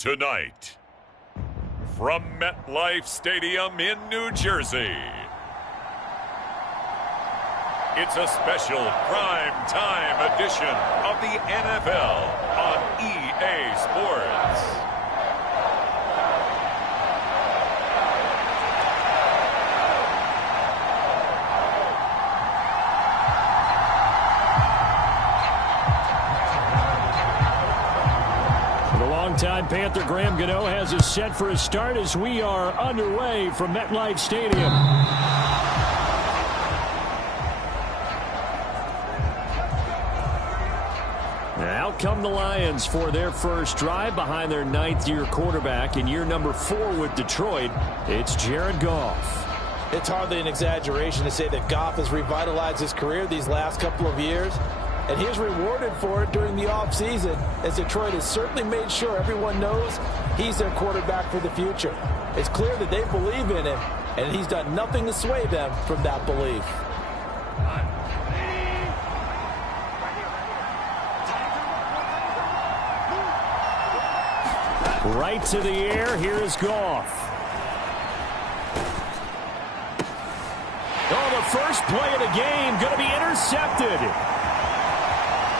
Tonight, from MetLife Stadium in New Jersey, it's a special prime time edition of the NFL on EA Sports. Longtime Panther Graham Gano has us set for a start as we are underway from MetLife Stadium. Out come the Lions for their first drive behind their ninth-year quarterback in year number 4 with Detroit. It's Jared Goff. It's hardly an exaggeration to say that Goff has revitalized his career these last couple of years. And he's rewarded for it during the offseason, as Detroit has certainly made sure everyone knows he's their quarterback for the future. It's clear that they believe in him, and he's done nothing to sway them from that belief. Right to the air, here is Goff. Oh, the first play of the game going to be intercepted.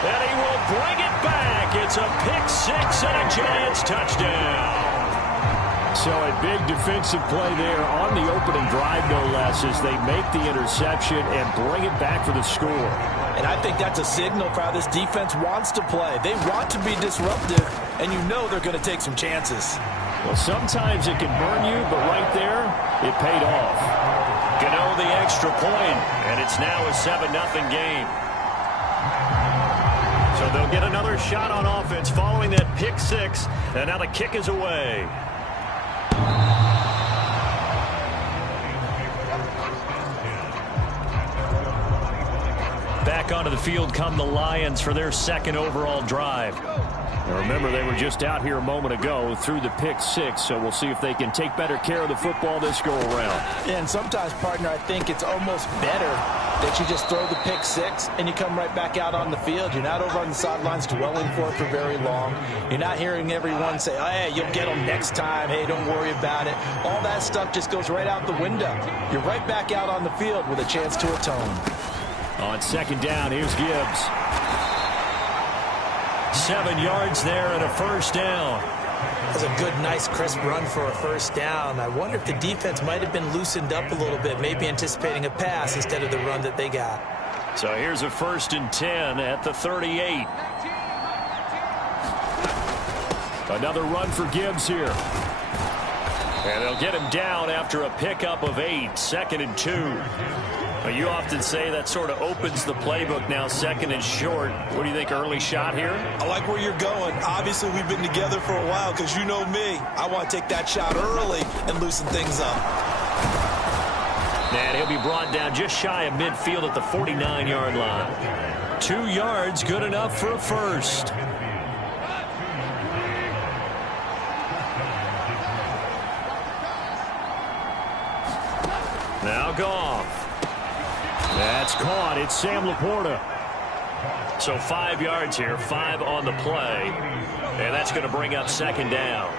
And he will bring it back. It's a pick-6 and a Giants touchdown. So a big defensive play there on the opening drive, no less, as they make the interception and bring it back for the score. And I think that's a signal for how this defense wants to play. They want to be disruptive, and you know they're going to take some chances. Well, sometimes it can burn you, but right there, it paid off. Gano the extra point, and it's now a 7-0 game. So they'll get another shot on offense following that pick-6, and now the kick is away. Back onto the field come the Lions for their second overall drive. Now remember, they were just out here a moment ago through the pick-6, so we'll see if they can take better care of the football this go-around. And sometimes, partner, I think it's almost better that you just throw the pick-6 and you come right back out on the field. You're not over on the sidelines dwelling for it for very long. You're not hearing everyone say, oh, hey, you'll get them next time. Hey, don't worry about it. All that stuff just goes right out the window. You're right back out on the field with a chance to atone. On second down, here's Gibbs. 7 yards there and a first down. That's a good, nice, crisp run for a first down. I wonder if the defense might have been loosened up a little bit, maybe anticipating a pass instead of the run that they got. So here's a 1st and 10 at the 38. Another run for Gibbs here. And they'll get him down after a pickup of 8, 2nd and 2. You often say that sort of opens the playbook now, 2nd and short. What do you think, early shot here? I like where you're going. Obviously, we've been together for a while because you know me. I want to take that shot early and loosen things up. And he'll be brought down just shy of midfield at the 49-yard line. 2 yards, good enough for a first. Now Goff. That's caught. It's Sam Laporta. So 5 yards here, 5 on the play. And that's going to bring up 2nd down.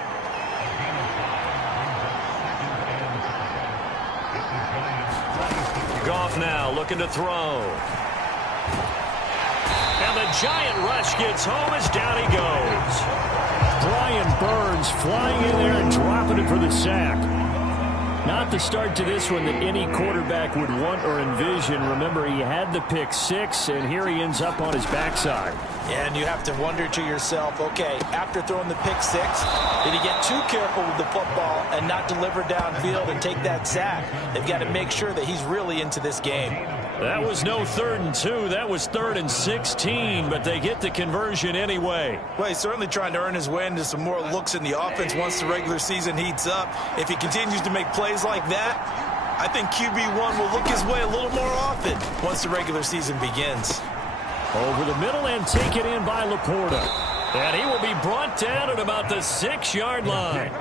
Goff now looking to throw. And the giant rush gets home as down he goes. Brian Burns flying in there and dropping it for the sack. Not the start to this one that any quarterback would want or envision. Remember, he had the pick-6, and here he ends up on his backside. Yeah, and you have to wonder to yourself, okay, after throwing the pick-6, did he get too careful with the football and not deliver downfield and take that sack? They've got to make sure that he's really into this game. That was no 3rd and 2. That was 3rd and 16, but they get the conversion anyway. Well, he's certainly trying to earn his way into some more looks in the offense once the regular season heats up. If he continues to make plays like that, I think QB1 will look his way a little more often once the regular season begins. Over the middle and take it in by Laporta. And he will be brought down at about the 6-yard line.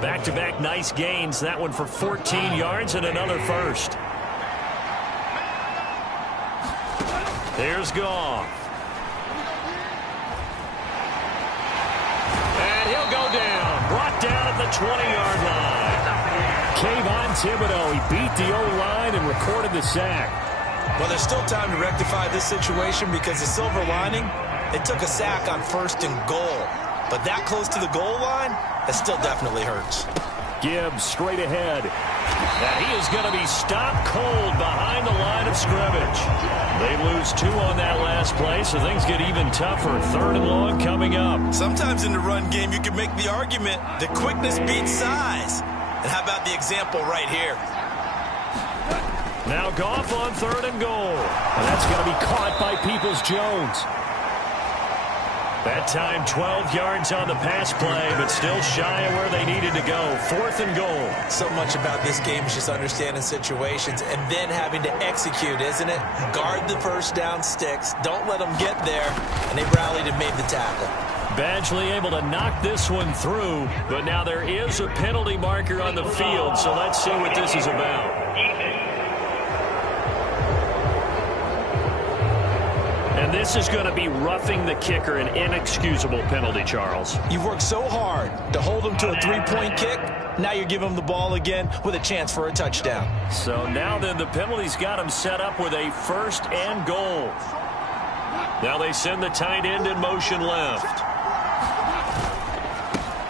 Back-to-back nice gains. That one for 14 yards and another first. There's Goff. And he'll go down. Brought down at the 20-yard line. Kayvon Thibodeau, he beat the O-line and recorded the sack. Well, there's still time to rectify this situation because the silver lining, they took a sack on 1st and goal. But that close to the goal line, that still definitely hurts. Gibbs straight ahead. And he is going to be stopped cold behind the line of scrimmage. They lose 2 on that last play, so things get even tougher. 3rd and long coming up. Sometimes in the run game, you can make the argument that quickness beats size. And how about the example right here? Now Goff on 3rd and goal. And that's going to be caught by Peoples-Jones. That time 12 yards on the pass play, but still shy of where they needed to go. 4th and goal. So much about this game is just understanding situations and then having to execute, isn't it? Guard the first down sticks. Don't let them get there. And they rallied and made the tackle. Badgley able to knock this one through, but now there is a penalty marker on the field, so let's see what this is about. And this is going to be roughing the kicker, an inexcusable penalty, Charles. You've worked so hard to hold them to a 3-point kick. Now you're giving them the ball again with a chance for a touchdown. So now then the penalty's got them set up with a 1st and goal. Now they send the tight end in motion left.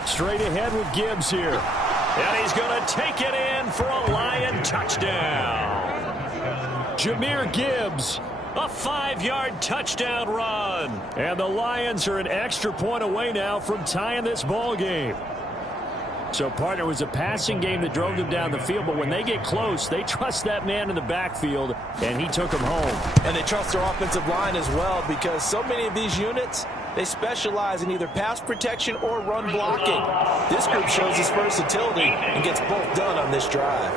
Straight ahead with Gibbs here. And he's going to take it in for a Lion touchdown. Jahmyr Gibbs. A 5-yard touchdown run. And the Lions are an extra point away now from tying this ball game. So, partner, it was a passing game that drove them down the field, but when they get close, they trust that man in the backfield, and he took them home. And they trust their offensive line as well, because so many of these units, they specialize in either pass protection or run blocking. This group shows its versatility and gets both done on this drive.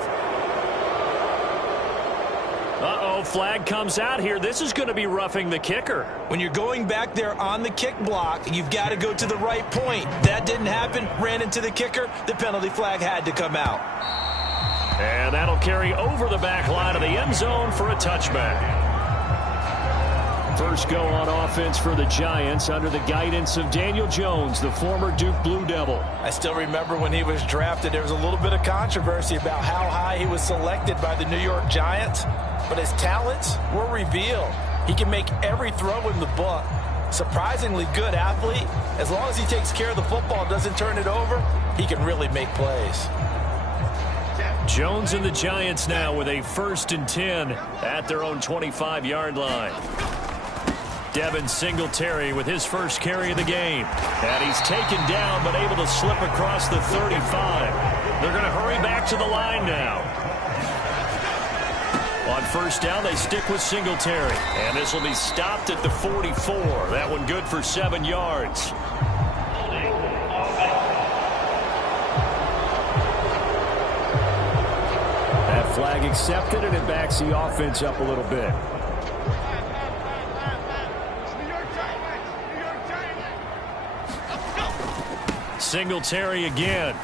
Uh-oh, flag comes out here. This is going to be roughing the kicker. When you're going back there on the kick block, you've got to go to the right point. That didn't happen. Ran into the kicker. The penalty flag had to come out. And that'll carry over the back line of the end zone for a touchback. First go on offense for the Giants under the guidance of Daniel Jones, the former Duke Blue Devil. I still remember when he was drafted, there was a little bit of controversy about how high he was selected by the New York Giants, but his talents were revealed. He can make every throw in the book. Surprisingly good athlete. As long as he takes care of the football, doesn't turn it over, he can really make plays. Jones and the Giants now with a 1st and 10 at their own 25-yard line. Devin Singletary with his first carry of the game. And he's taken down but able to slip across the 35. They're going to hurry back to the line now. On 1st down, they stick with Singletary. And this will be stopped at the 44. That one good for 7 yards. That flag accepted, and it backs the offense up a little bit. Singletary again.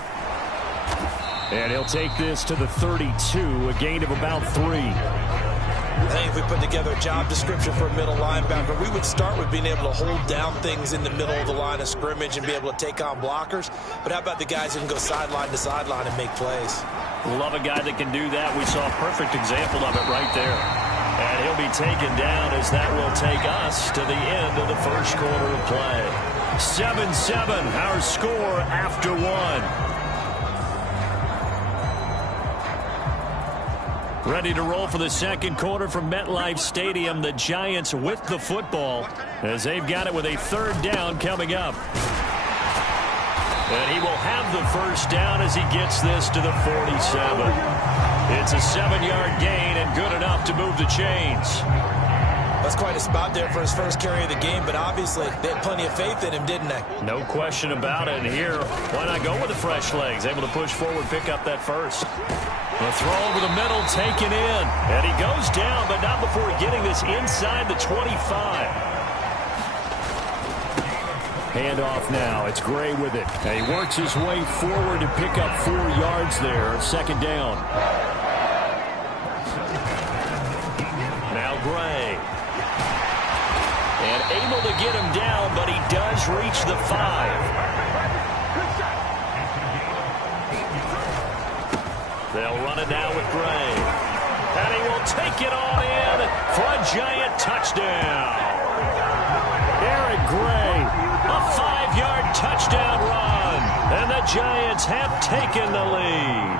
And he'll take this to the 32, a gain of about 3. I think if we put together a job description for a middle linebacker, we would start with being able to hold down things in the middle of the line of scrimmage and be able to take on blockers. But how about the guys who can go sideline to sideline and make plays? Love a guy that can do that. We saw a perfect example of it right there. And he'll be taken down as that will take us to the end of the first quarter of play. 7-7, our score after 1. Ready to roll for the second quarter from MetLife Stadium. The Giants with the football as they've got it with a 3rd down coming up. And he will have the 1st down as he gets this to the 47. It's a 7-yard gain and good enough to move the chains. That's quite a spot there for his first carry of the game, but obviously they had plenty of faith in him, didn't they? No question about it. And here, why not go with the fresh legs? Able to push forward, pick up that 1st. The throw over the middle, taken in. And he goes down, but not before getting this inside the 25. Handoff now. It's Gray with it. And he works his way forward to pick up 4 yards there. 2nd down. Now Gray. And able to get him down, but he does reach the 5. They'll run it now with Gray. And he will take it on in for a Giant touchdown. Eric Gray, a 5-yard touchdown run. And the Giants have taken the lead.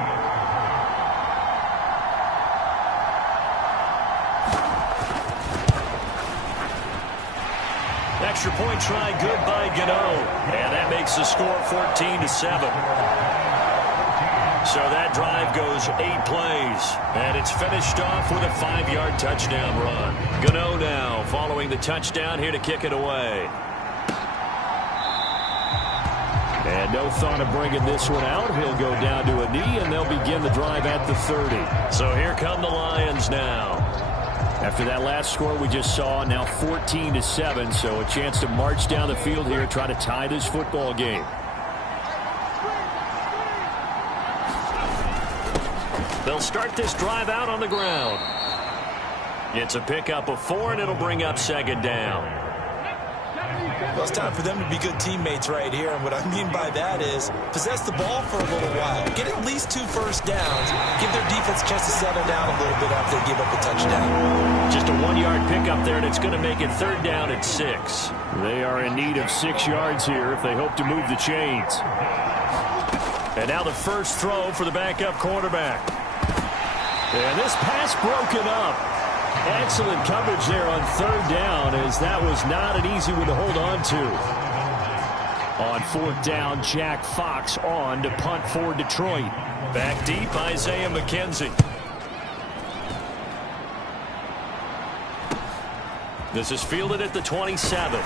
Extra point try good by Gano. And that makes the score 14-7. So that drive goes 8 plays. And it's finished off with a 5-yard touchdown run. Gano now following the touchdown here to kick it away. And no thought of bringing this one out. He'll go down to a knee, and they'll begin the drive at the 30. So here come the Lions now. After that last score we just saw, now 14-7, so a chance to march down the field here, try to tie this football game. They'll start this drive out on the ground. It's a pickup of 4, and it'll bring up second down. Well, it's time for them to be good teammates right here, and what I mean by that is possess the ball for a little while. Get at least 2 first downs. Give their defense a chance to settle down a little bit after they give up a touchdown. Just a 1-yard pickup there, and it's going to make it third down at 6. They are in need of 6 yards here if they hope to move the chains. And now the first throw for the backup quarterback. And this pass broken up. Excellent coverage there on third down, as that was not an easy one to hold on to. On fourth down, Jack Fox on to punt for Detroit. Back deep, Isaiah McKenzie. This is fielded at the 27.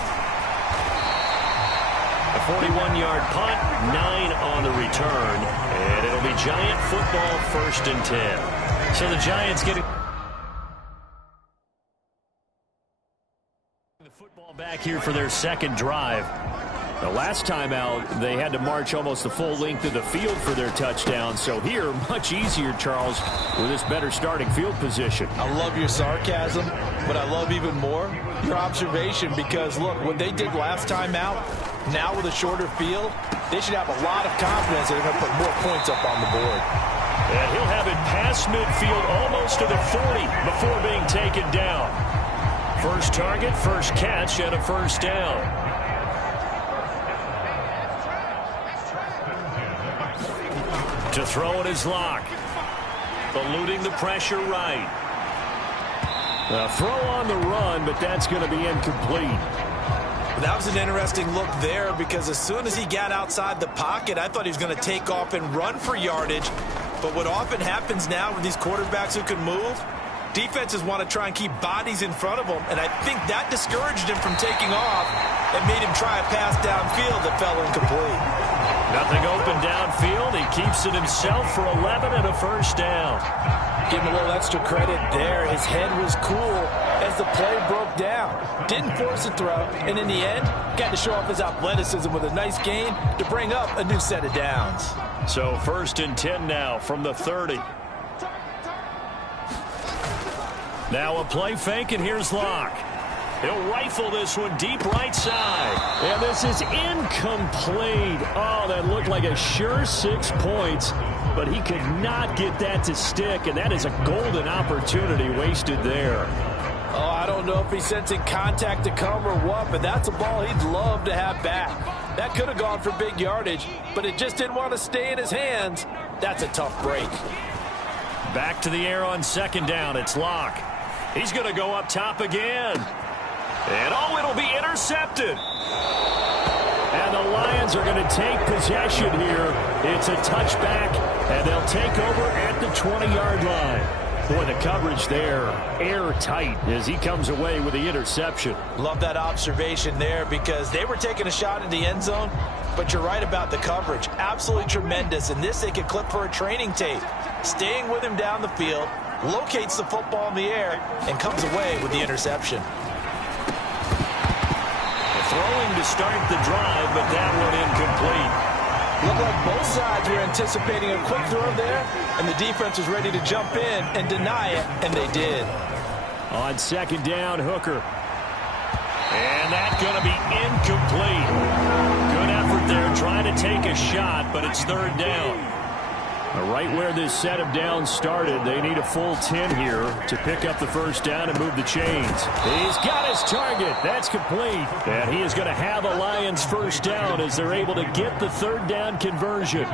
A 41-yard punt, 9 on the return, and it'll be Giant football, 1st and 10. So the Giants getting the football back here for their second drive. The last time out, they had to march almost the full length of the field for their touchdown. So here, much easier, Charles, with this better starting field position. I love your sarcasm, but I love even more your observation, because, look, what they did last time out, now with a shorter field, they should have a lot of confidence that they're going to put more points up on the board. And he'll have it past midfield almost to the 40 before being taken down. First target, first catch, and a first down. To throw it is Locke. Eluding the pressure right. A throw on the run, but that's going to be incomplete. That was an interesting look there, because as soon as he got outside the pocket, I thought he was going to take off and run for yardage. But what often happens now with these quarterbacks who can move, defenses want to try and keep bodies in front of them, and I think that discouraged him from taking off and made him try a pass downfield that fell incomplete. Nothing open downfield. He keeps it himself for 11 and a first down. Give him a little extra credit there. His head was cool as the play broke down. Didn't force a throw, and in the end, got to show off his athleticism with a nice gain to bring up a new set of downs. So 1st and 10 now from the 30. Now a play fake, and here's Locke. He'll rifle this one deep right side. And this is incomplete. Oh, that looked like a sure 6 points, but he could not get that to stick, and that is a golden opportunity wasted there. Oh, I don't know if he's sensing contact to come or what, but that's a ball he'd love to have back. That could have gone for big yardage, but it just didn't want to stay in his hands. That's a tough break. Back to the air on second down. It's Locke. He's going to go up top again. And oh, it'll be intercepted. And the Lions are going to take possession here. It's a touchback, and they'll take over at the 20-yard line. Boy, the coverage there, airtight as he comes away with the interception. Love that observation there, because they were taking a shot at the end zone, but you're right about the coverage. Absolutely tremendous. And this they could clip for a training tape. Staying with him down the field, locates the football in the air, and comes away with the interception. Throwing to start the drive, but that one incomplete. Looked like both sides were anticipating a quick throw there, and the defense was ready to jump in and deny it, and they did. On second down, Hooker. And that's going to be incomplete. Good effort there trying to take a shot, but it's third down. Right where this set of downs started, they need a full 10 here to pick up the first down and move the chains. He's got his target. That's complete. And he is going to have a Lions first down as they're able to get the third down conversion.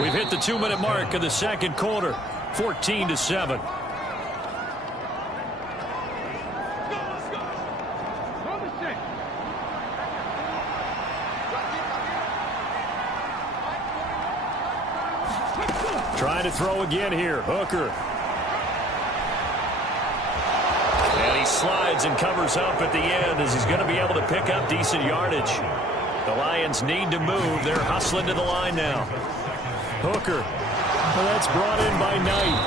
We've hit the 2-minute mark of the second quarter, 14-7. Trying to throw again here. Hooker. And he slides and covers up at the end as he's going to be able to pick up decent yardage. The Lions need to move. They're hustling to the line now. Hooker. Well, that's brought in by Knight.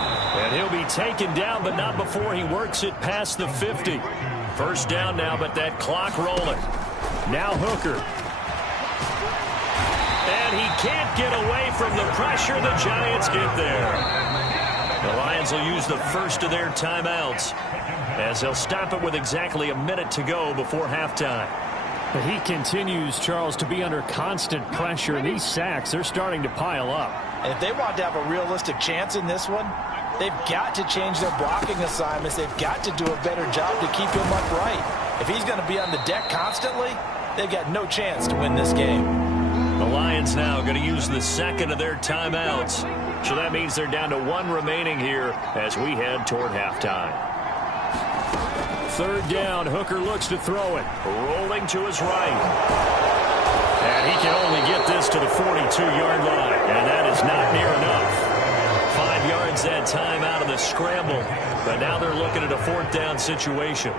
And he'll be taken down, but not before he works it past the 50. First down now, but that clock rolling. Now Hooker. And he can't get away from the pressure. The Giants get there. The Lions will use the first of their timeouts as they'll stop it with exactly a minute to go before halftime. But he continues, Charles, to be under constant pressure, and these sacks, they're starting to pile up. And if they want to have a realistic chance in this one, they've got to change their blocking assignments. They've got to do a better job to keep him upright. If he's going to be on the deck constantly, they've got no chance to win this game. The Lions now going to use the second of their timeouts. So that means they're down to one remaining here as we head toward halftime. Third down, Hooker looks to throw it. Rolling to his right. And he can only get this to the 42-yard line. And that is not near enough. 5 yards that time out of the scramble. But now they're looking at a fourth down situation.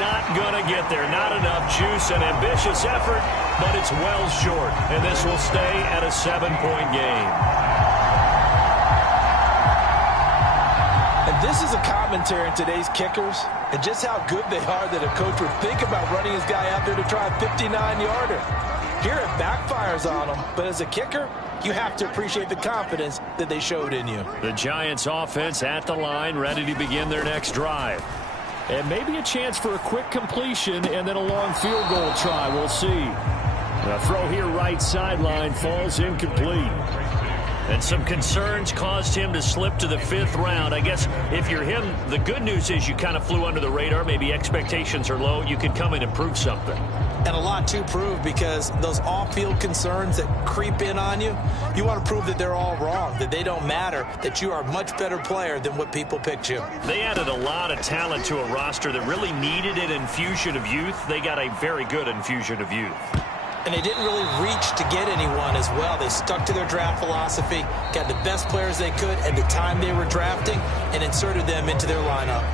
Not going to get there. Not enough juice. An ambitious effort, but it's well short. And this will stay at a 7-point game. And this is a commentary on today's kickers and just how good they are that a coach would think about running his guy out there to try a 59-yarder. Here it backfires on him, but as a kicker, you have to appreciate the confidence that they showed in you. The Giants offense at the line, ready to begin their next drive. And maybe a chance for a quick completion and then a long field goal try. We'll see. The throw here right sideline falls incomplete. And some concerns caused him to slip to the 5th round. I guess if you're him, the good news is you kind of flew under the radar. Maybe expectations are low. You can come in and prove something. And a lot to prove because those off-field concerns that creep in on you, you want to prove that they're all wrong, that they don't matter, that you are a much better player than what people picked you. They added a lot of talent to a roster that really needed an infusion of youth. They got a very good infusion of youth. And they didn't really reach to get anyone as well. They stuck to their draft philosophy, got the best players they could at the time they were drafting, and inserted them into their lineup.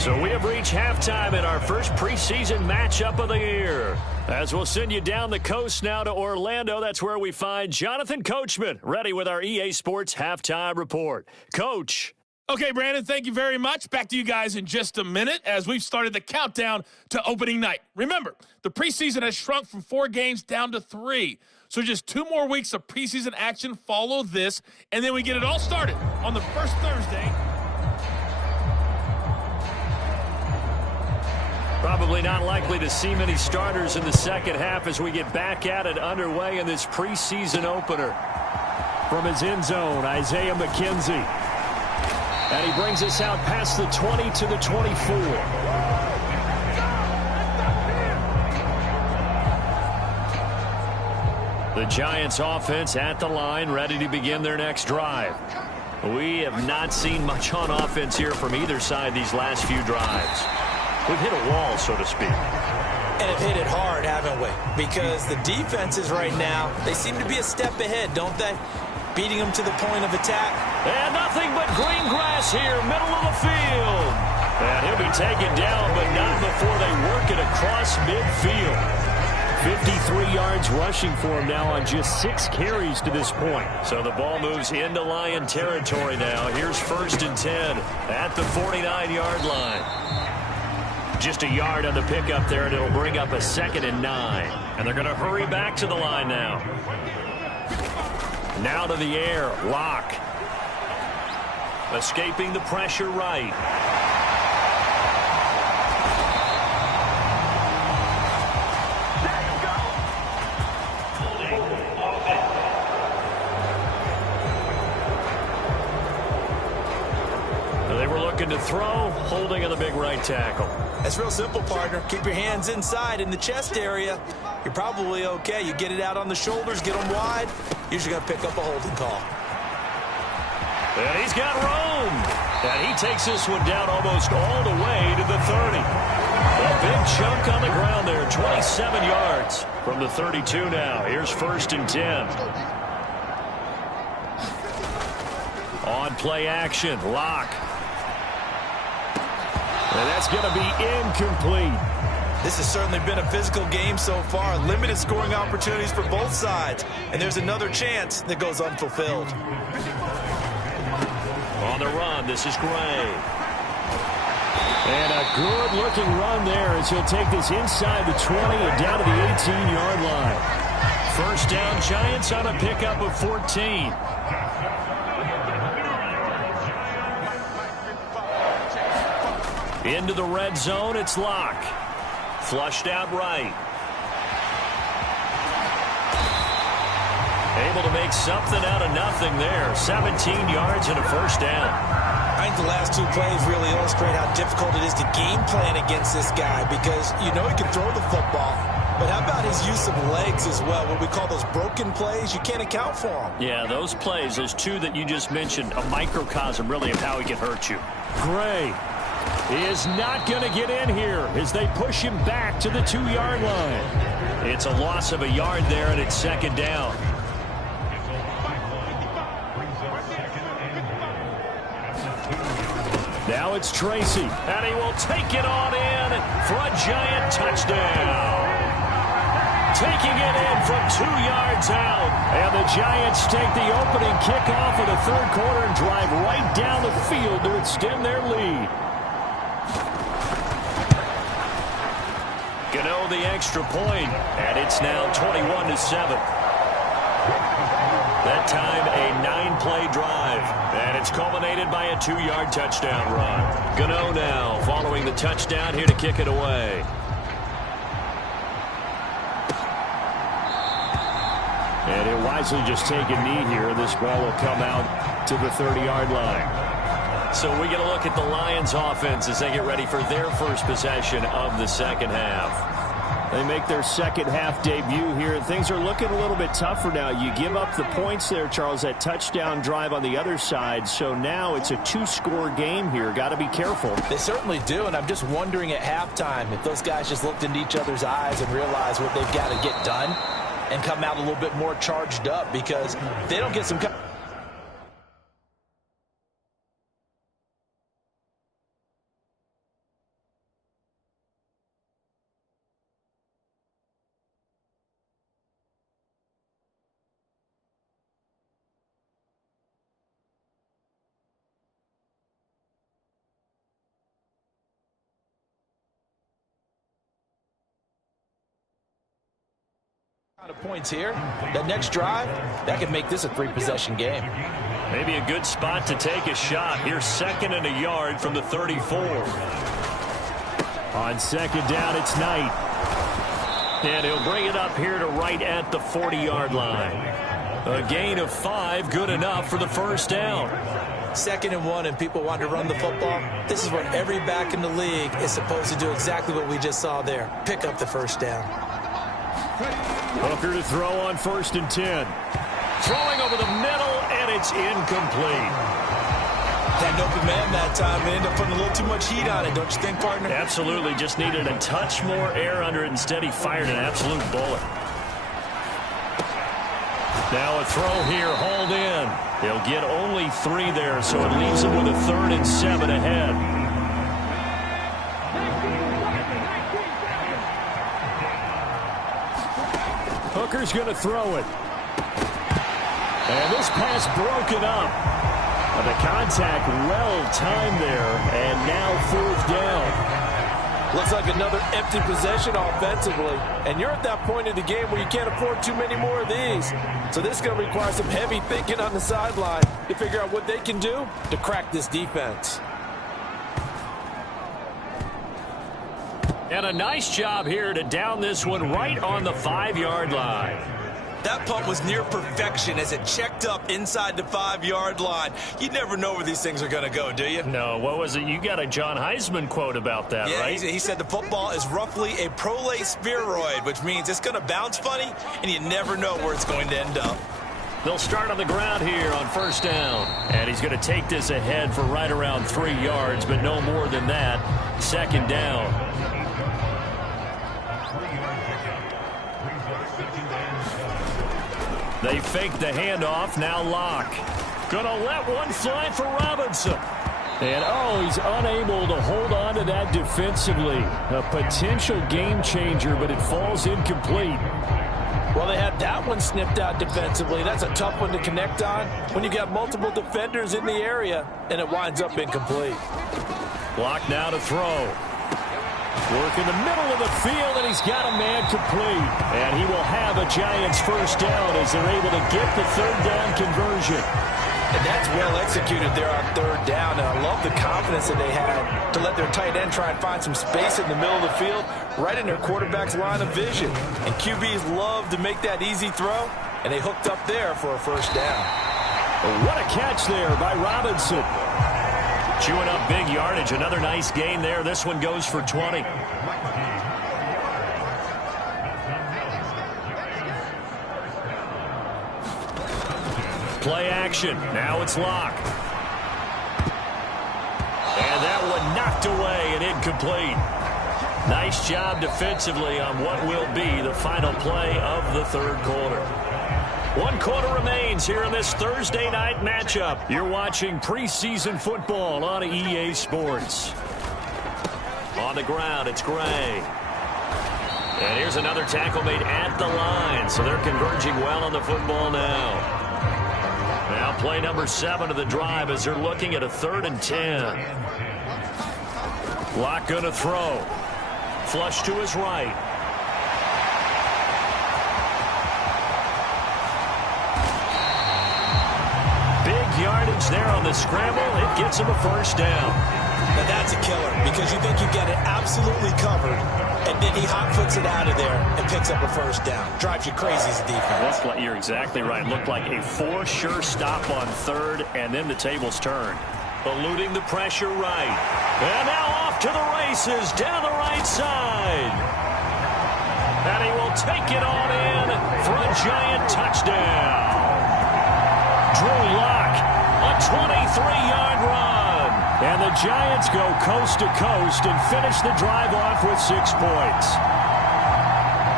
So we have reached halftime in our first preseason matchup of the year. As we'll send you down the coast now to Orlando, that's where we find Jonathan Coachman, ready with our EA Sports Halftime Report. Coach. Okay, Brandon, thank you very much. Back to you guys in just a minute as we've started the countdown to opening night. Remember, the preseason has shrunk from 4 games down to 3. So just 2 more weeks of preseason action follow this, and then we get it all started on the first Thursday. Probably not likely to see many starters in the second half as we get back at it underway in this preseason opener. From his end zone, Isaiah McKenzie. And he brings us out past the 20 to the 24. The Giants offense at the line, ready to begin their next drive. We have not seen much on offense here from either side these last few drives. We've hit a wall, so to speak. And have hit it hard, haven't we? Because the defenses right now, they seem to be a step ahead, don't they? Beating them to the point of attack. And nothing but green grass here, middle of the field. And he'll be taken down, but not before they work it across midfield. 53 yards rushing for him now on just 6 carries to this point. So the ball moves into Lion territory now. Here's 1st and 10 at the 49-yard line. Just a yard on the pickup there, and it'll bring up a 2nd and 9. And they're going to hurry back to the line now. Now to the air, Locke. Escaping the pressure right. They were looking to throw, holding on the big right tackle. That's real simple, partner. Keep your hands inside in the chest area. You're probably okay. You get it out on the shoulders, get them wide. Usually going to pick up a holding call. And he's got room. And he takes this one down almost all the way to the 30. A big chunk on the ground there, 27 yards from the 32 now. Here's 1st and 10. On play action, Locke. And that's going to be incomplete. This has certainly been a physical game so far. Limited scoring opportunities for both sides. And there's another chance that goes unfulfilled. On the run, this is Gray. And a good-looking run there as he'll take this inside the 20 and down to the 18-yard line. 1st down, Giants on a pickup of 14. Into the red zone, it's Locke. Flushed out right. Able to make something out of nothing there. 17 yards and a 1st down. I think the last 2 plays really illustrate how difficult it is to game plan against this guy because you know he can throw the football. But how about his use of legs as well? What we call those broken plays, you can't account for them. Yeah, those plays, those 2 that you just mentioned, a microcosm really of how he can hurt you. Gray is not going to get in here as they push him back to the 2-yard line. It's a loss of a yard there, and it's 2nd down. Now it's Tracy, and he will take it on in for a Giant touchdown. Taking it in from 2 yards out, and the Giants take the opening kickoff of the 3rd quarter and drive right down the field to extend their lead. Gano the extra point, and it's now 21-7. That time a 9-play drive, and it's culminated by a 2-yard touchdown run. Gano now following the touchdown here to kick it away. And he'll wisely just take a knee here. This ball will come out to the 30-yard line. So we get a look at the Lions offense as they get ready for their first possession of the 2nd half. They make their 2nd half debut here, and things are looking a little bit tougher now. You give up the points there, Charles, that touchdown drive on the other side. So now it's a 2-score game here. Got to be careful. They certainly do, and I'm just wondering at halftime if those guys just looked into each other's eyes and realized what they've got to get done and come out a little bit more charged up, because they don't get some... points here. That next drive, that could make this a 3-possession game. Maybe a good spot to take a shot. Here's 2nd and a yard from the 34. On 2nd down, it's Knight. And he'll bring it up here to right at the 40-yard line. A gain of 5, good enough for the 1st down. 2nd and 1, and people want to run the football. This is what every back in the league is supposed to do, exactly what we just saw there. Pick up the 1st down. Hooker to throw on 1st and 10. Throwing over the middle, and it's incomplete. That open man that time, they end up putting a little too much heat on it, don't you think, partner? Absolutely, just needed a touch more air under it. Instead, he fired an absolute bullet. Now a throw here, hauled in. They'll get only 3 there, so it leaves them with a 3rd and 7 ahead. Hooker's going to throw it. And this pass broken up. The contact well timed there, and now 4th down. Looks like another empty possession offensively. And you're at that point of the game where you can't afford too many more of these. So this is going to require some heavy thinking on the sideline to figure out what they can do to crack this defense. And a nice job here to down this one right on the 5-yard line. That punt was near perfection as it checked up inside the 5-yard line. You never know where these things are going to go, do you? No, what was it? You got a John Heisman quote about that, yeah, right? He said the football is roughly a prolate spheroid, which means it's going to bounce funny, and you never know where it's going to end up. They'll start on the ground here on first down. And he's going to take this ahead for right around 3 yards, but no more than that. Second down. They fake the handoff, now Locke. Gonna let one fly for Robinson. And, he's unable to hold on to that defensively. A potential game changer, but it falls incomplete. Well, they had that one snipped out defensively. That's a tough one to connect on when you got multiple defenders in the area, and it winds up incomplete. Locke now to throw. Work in the middle of the field, and he's got a man complete. And he will have a Giants first down as they're able to get the third down conversion. And that's well executed there on third down. And I love the confidence that they had to let their tight end try and find some space in the middle of the field, right in their quarterback's line of vision. And QBs love to make that easy throw, and they hooked up there for a first down. What a catch there by Robinson. Chewing up big yardage. Another nice gain there. This one goes for 20. Play action. Now it's Locke. And that one knocked away and incomplete. Nice job defensively on what will be the final play of the third quarter. 1 quarter remains here in this Thursday night matchup. You're watching preseason football on EA Sports. On the ground, it's Gray. And here's another tackle made at the line, so they're converging well on the football now. Now play number 7 of the drive as they're looking at a 3rd and 10. Locke gonna throw. Flush to his right. Yardage there on the scramble. It gets him a first down. Now that's a killer because you think you get it absolutely covered, and then he hot-foots it out of there and picks up a first down. Drives you crazy as a defense. You're exactly right. Looked like a 4 sure stop on 3rd, and then the tables turn. Eluding the pressure right. And now off to the races down the right side. And he will take it on in for a Giant touchdown. Drew Locke, a 23-yard run. And the Giants go coast to coast and finish the drive off with 6 points.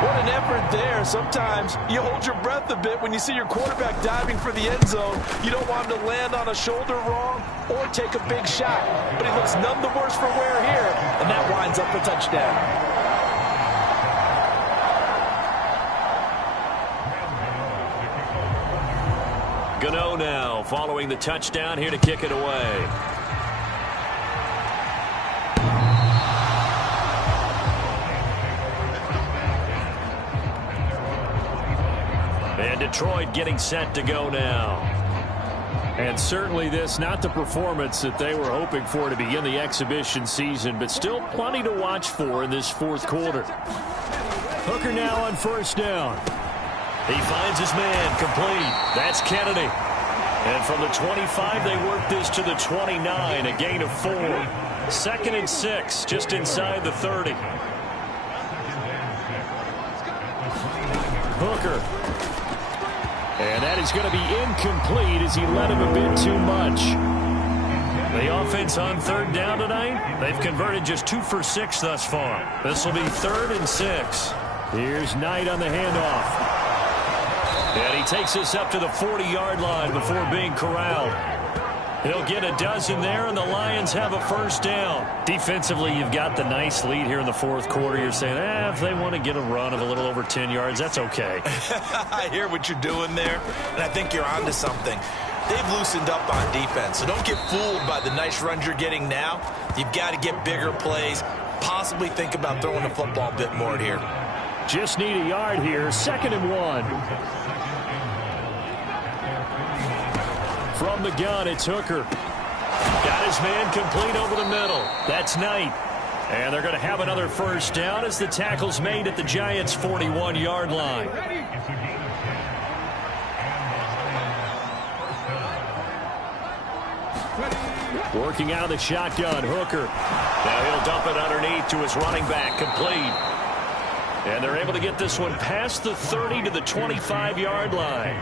What an effort there. Sometimes you hold your breath a bit when you see your quarterback diving for the end zone. You don't want him to land on a shoulder wrong or take a big shot. But he looks none the worse for wear here, and that winds up a touchdown. Gano now following the touchdown here to kick it away. And Detroit getting set to go now. And certainly this not the performance that they were hoping for to begin the exhibition season, but still plenty to watch for in this 4th quarter. Hooker now on first down. He finds his man complete. That's Kennedy. And from the 25, they work this to the 29, a gain of 4. 2nd and 6, just inside the 30. Hooker. And that is going to be incomplete as he led him a bit too much. The offense on 3rd down tonight, they've converted just 2 for 6 thus far. This will be 3rd and 6. Here's Knight on the handoff. And he takes us up to the 40-yard line before being corralled. He'll get a dozen there, and the Lions have a first down. Defensively, you've got the nice lead here in the 4th quarter. You're saying, if they want to get a run of a little over 10 yards, that's okay. I hear what you're doing there, and I think you're onto something. They've loosened up on defense, so don't get fooled by the nice runs you're getting now. You've got to get bigger plays, possibly think about throwing the football a bit more here. Just need a yard here. 2nd and 1. From the gun, it's Hooker. Got his man complete over the middle. That's Knight. And they're going to have another first down as the tackle's made at the Giants' 41-yard line. Working out of the shotgun, Hooker. Now he'll dump it underneath to his running back, complete. And they're able to get this one past the 30 to the 25-yard line.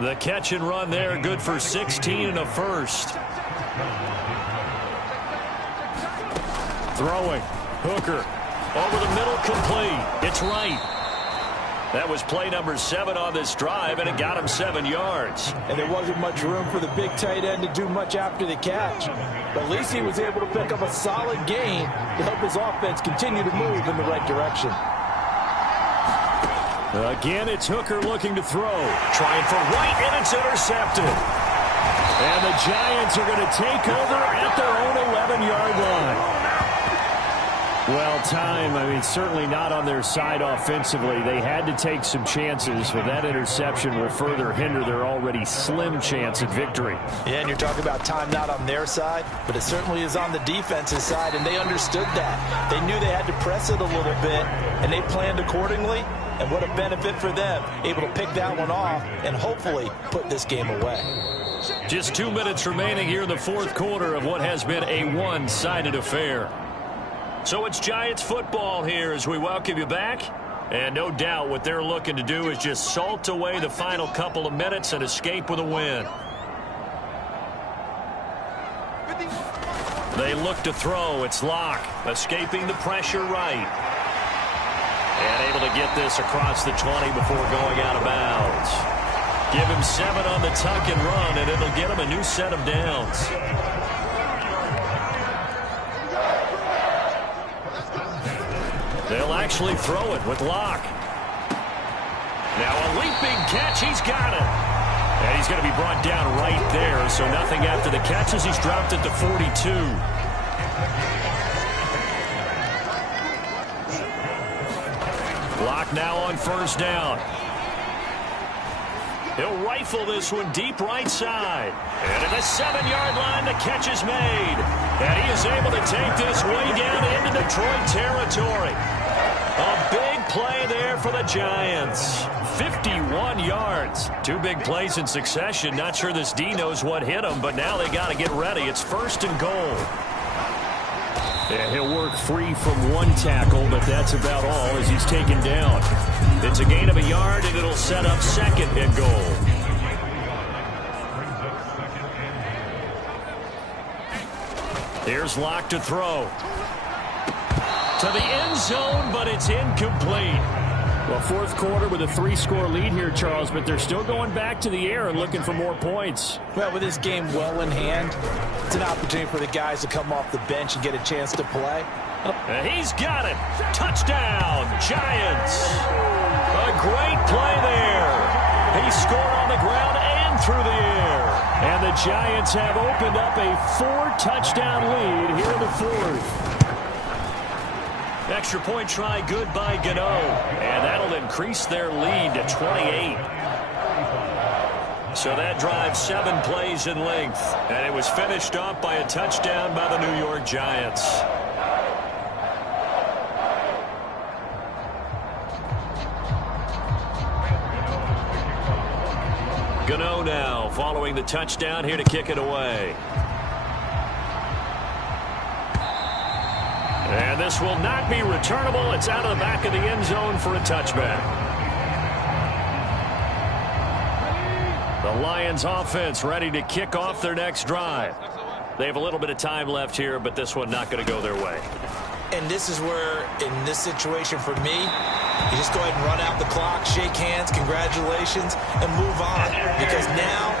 The catch and run there, good for 16 and a first. Throwing, Hooker. Over the middle, complete. It's Wright. That was play number 7 on this drive, and it got him 7 yards. And there wasn't much room for the big tight end to do much after the catch. But at least he was able to pick up a solid gain to help his offense continue to move in the right direction. Again, it's Hooker looking to throw. Trying for Wright, and it's intercepted. And the Giants are going to take over at their own 11-yard line. Well, certainly not on their side offensively. They had to take some chances, but that interception will further hinder their already slim chance at victory. Yeah, and you're talking about time not on their side, but it certainly is on the defensive side, and they understood that. They knew they had to press it a little bit, and they planned accordingly, and what a benefit for them, able to pick that one off and hopefully put this game away. Just 2 minutes remaining here in the fourth quarter of what has been a one-sided affair. So it's Giants football here as we welcome you back. And no doubt what they're looking to do is just salt away the final couple of minutes and escape with a win. They look to throw. It's Locke. Escaping the pressure right. And able to get this across the 20 before going out of bounds. Give him 7 on the tuck and run, and it'll get him a new set of downs. They'll actually throw it with Locke. Now a leaping catch. He's got it. And he's going to be brought down right there, so nothing after the catch as he's dropped at the 42. Locke now on first down. He'll rifle this one deep right side. And at the 7-yard line, the catch is made. And he is able to take this way down into Detroit territory. A big play there for the Giants. 51 yards. 2 big plays in succession. Not sure this D knows what hit him, but now they got to get ready. It's 1st and goal. Yeah, he'll work free from one tackle, but that's about all as he's taken down. It's a gain of a yard, and it'll set up 2nd and goal. Here's Locke to throw. To the end zone, but it's incomplete. Well, fourth quarter with a 3-score lead here, Charles, but they're still going back to the air and looking for more points. Well, with this game well in hand, it's an opportunity for the guys to come off the bench and get a chance to play. He's got it. Touchdown, Giants. A great play there. He scored on the ground and through the air. And the Giants have opened up a 4-touchdown lead here in the fourth. Extra point try good by Gano. And that'll increase their lead to 28. So that drive 7 plays in length. And it was finished off by a touchdown by the New York Giants. Gano now following the touchdown here to kick it away. And this will not be returnable. It's out of the back of the end zone for a touchback. The Lions offense ready to kick off their next drive. They have a little bit of time left here, but this one not going to go their way. And this is where, in this situation for me, you just go ahead and run out the clock, shake hands, congratulations, and move on. Because now,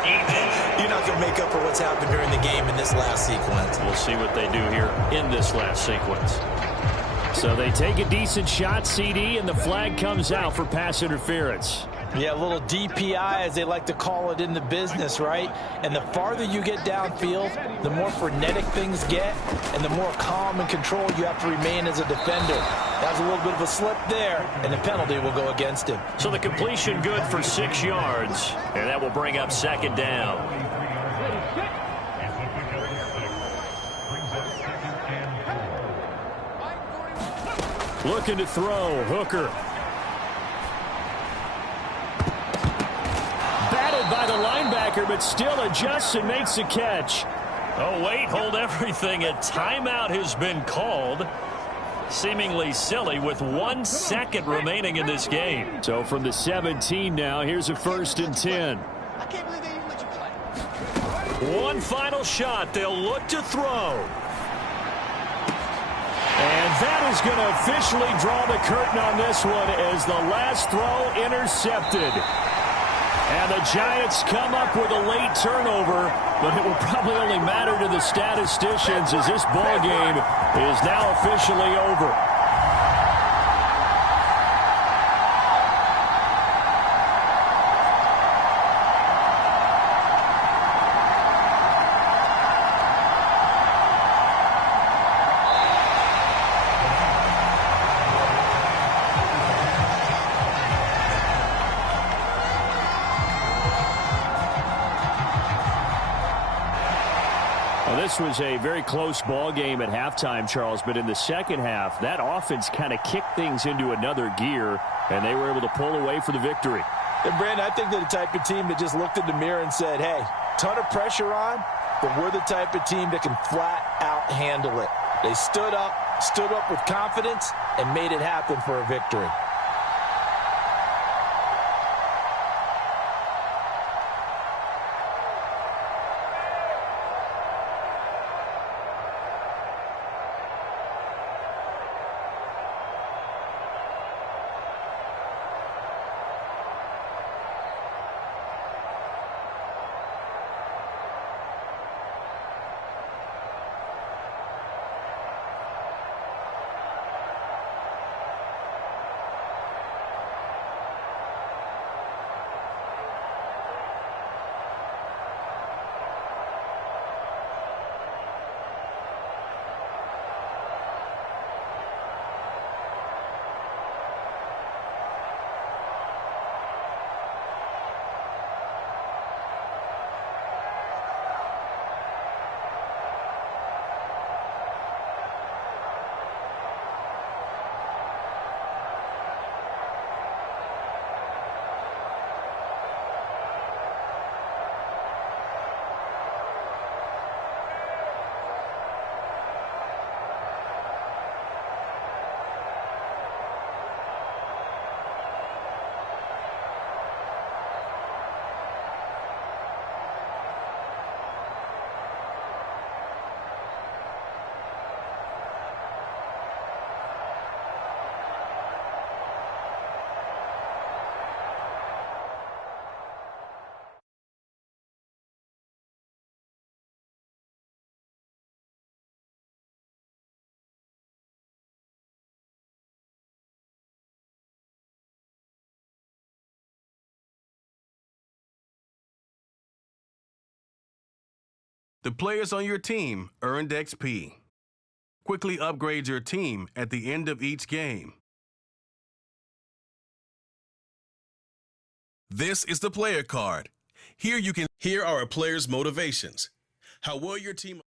you're not going to make up for what's happened during the game in this last sequence. We'll see what they do here in this last sequence. So they take a decent shot, CD, and the flag comes out for pass interference. Yeah, a little DPI, as they like to call it in the business, right? And the farther you get downfield, the more frenetic things get, and the more calm and control you have to remain as a defender. That was a little bit of a slip there, and the penalty will go against him. So the completion good for 6 yards, and that will bring up second down. Looking to throw, Hooker. Batted by the linebacker, but still adjusts and makes a catch. Oh, wait, hold everything. A timeout has been called. Seemingly silly with 1 second remaining in this game. So from the 17 now, here's a 1st and 10. I can't believe they even let you play. One final shot. They'll look to throw. And that is going to officially draw the curtain on this one as the last throw intercepted. And the Giants come up with a late turnover, but it will probably only matter to the statisticians as this ball game is now officially over. This was a very close ball game at halftime, Charles, but in the second half, that offense kind of kicked things into another gear, and they were able to pull away for the victory. And, Brandon, I think they're the type of team that just looked in the mirror and said, hey, ton of pressure on, but we're the type of team that can flat out handle it. They stood up with confidence, and made it happen for a victory. The players on your team earned XP. Quickly upgrade your team at the end of each game. This is the player card. Here are a player's motivations. How well your team